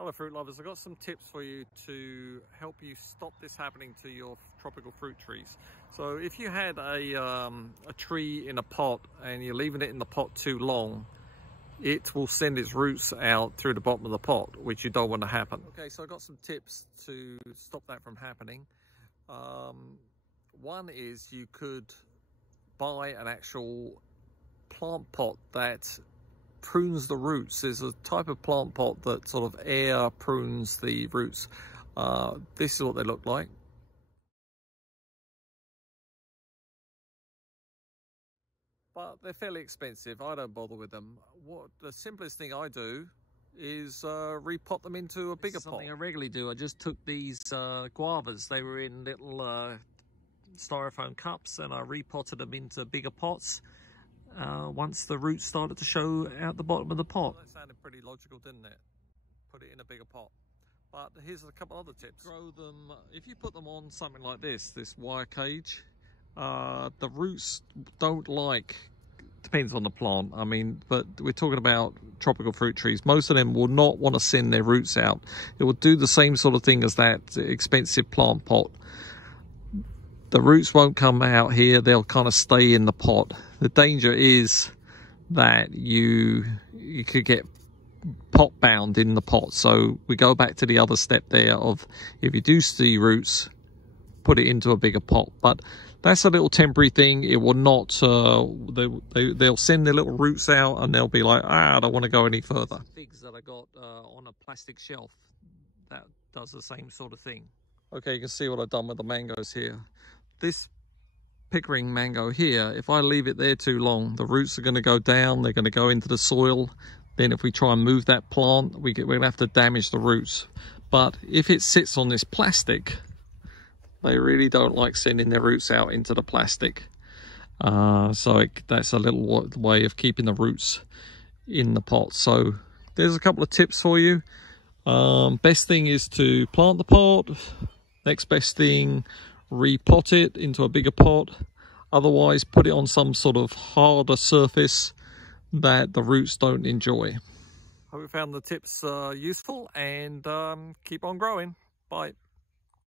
Hello fruit lovers, I've got some tips for you to help you stop this happening to your tropical fruit trees. So if you had a tree in a pot and you're leaving it in the pot too long, it will send its roots out through the bottom of the pot, which you don't want to happen. Okay, so I've got some tips to stop that from happening. One is you could buy an actual plant pot that prunes the roots. There's a type of plant pot that sort of air prunes the roots. This is what they look like. But they're fairly expensive. I don't bother with them. The simplest thing I do is repot them into a bigger pot. Something I regularly do. I just took these guavas. They were in little styrofoam cups, and I repotted them into bigger pots. Once the roots started to show out the bottom of the pot. Well, that sounded pretty logical, didn't it? Put it in a bigger pot. But here's a couple other tips. Grow them, if you put them on something like this wire cage, the roots don't like, depends on the plant, I mean, but we're talking about tropical fruit trees. Most of them will not want to send their roots out. It will do the same sort of thing as that expensive plant pot. The roots won't come out here, they'll kind of stay in the pot. The danger is that you could get pot bound in the pot. So we go back to the other step there of, if you do see roots, put it into a bigger pot. But that's a little temporary thing. It will not, they'll send their little roots out and they'll be like, I don't want to go any further. Figs that I got on a plastic shelf, that does the same sort of thing. Okay, you can see what I've done with the mangoes here. This Pickering mango here, if I leave it there too long, the roots are going to go down, they're going to go into the soil. Then if we try and move that plant, we're going to have to damage the roots. But if it sits on this plastic, they really don't like sending their roots out into the plastic. That's a little way of keeping the roots in the pot. So there's a couple of tips for you. Best thing is to plant the pot. Next best thing, repot it into a bigger pot. Otherwise, put it on some sort of harder surface that the roots don't enjoy. Hope you found the tips useful, and keep on growing. Bye.